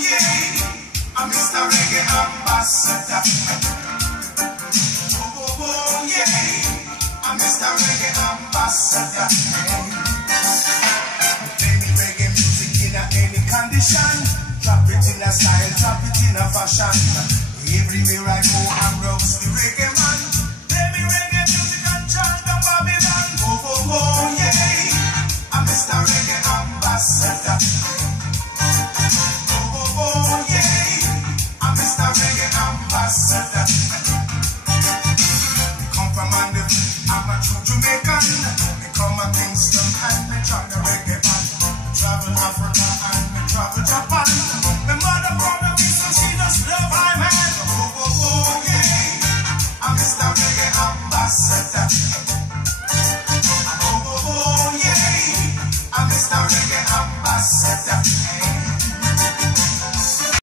yeah, I'm Mr. Reggae Ambassador. Oh, yeah, I'm Mr. Reggae Ambassador. Play me reggae music in any condition. Drop it in a style, drop it in a fashion. Everywhere I go, I'm Rox the Reggae Man.